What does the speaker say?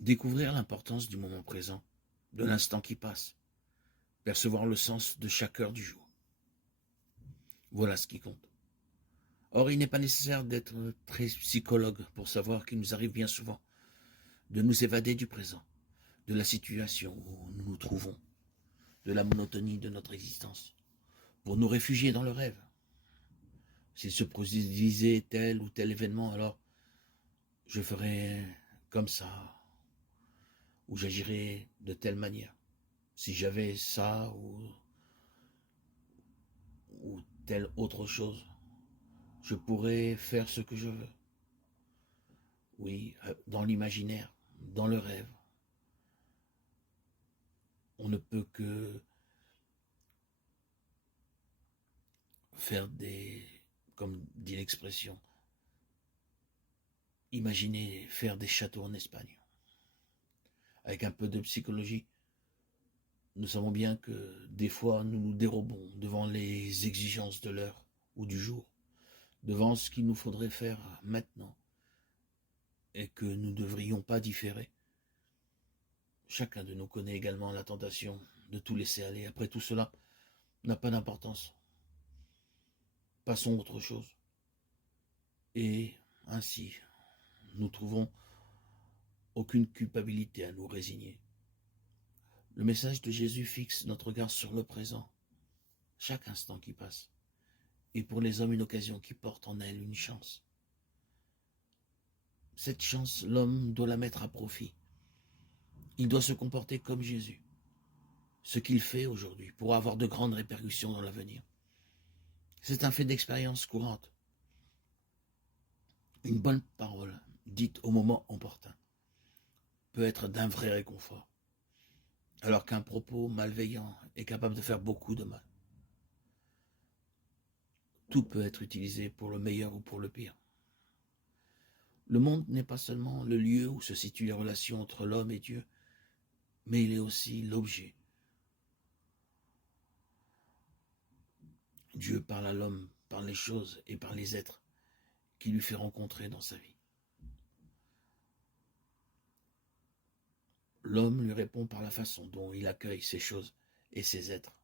Découvrir l'importance du moment présent, de l'instant qui passe, percevoir le sens de chaque heure du jour. Voilà ce qui compte. Or, il n'est pas nécessaire d'être très psychologue pour savoir qu'il nous arrive bien souvent de nous évader du présent, de la situation où nous nous trouvons, de la monotonie de notre existence, pour nous réfugier dans le rêve. S'il se produisait tel ou tel événement, alors je ferais comme ça, ou j'agirais de telle manière. Si j'avais ça ou telle autre chose, je pourrais faire ce que je veux. Oui, dans l'imaginaire, dans le rêve. On ne peut que faire comme dit l'expression, imaginer faire des châteaux en Espagne. Avec un peu de psychologie, nous savons bien que des fois nous nous dérobons devant les exigences de l'heure ou du jour, devant ce qu'il nous faudrait faire maintenant et que nous ne devrions pas différer. Chacun de nous connaît également la tentation de tout laisser aller. Après tout cela n'a pas d'importance. Passons à autre chose. Et ainsi, nous trouvons aucune culpabilité à nous résigner. Le message de Jésus fixe notre regard sur le présent, chaque instant qui passe, et pour les hommes une occasion qui porte en elle une chance. Cette chance, l'homme doit la mettre à profit. Il doit se comporter comme Jésus. Ce qu'il fait aujourd'hui pourra avoir de grandes répercussions dans l'avenir. C'est un fait d'expérience courante. Une bonne parole, dite au moment opportun, peut être d'un vrai réconfort, alors qu'un propos malveillant est capable de faire beaucoup de mal. Tout peut être utilisé pour le meilleur ou pour le pire. Le monde n'est pas seulement le lieu où se situent les relations entre l'homme et Dieu, mais il est aussi l'objet. Dieu parle à l'homme par les choses et par les êtres qu'il lui fait rencontrer dans sa vie. L'homme lui répond par la façon dont il accueille ces choses et ces êtres.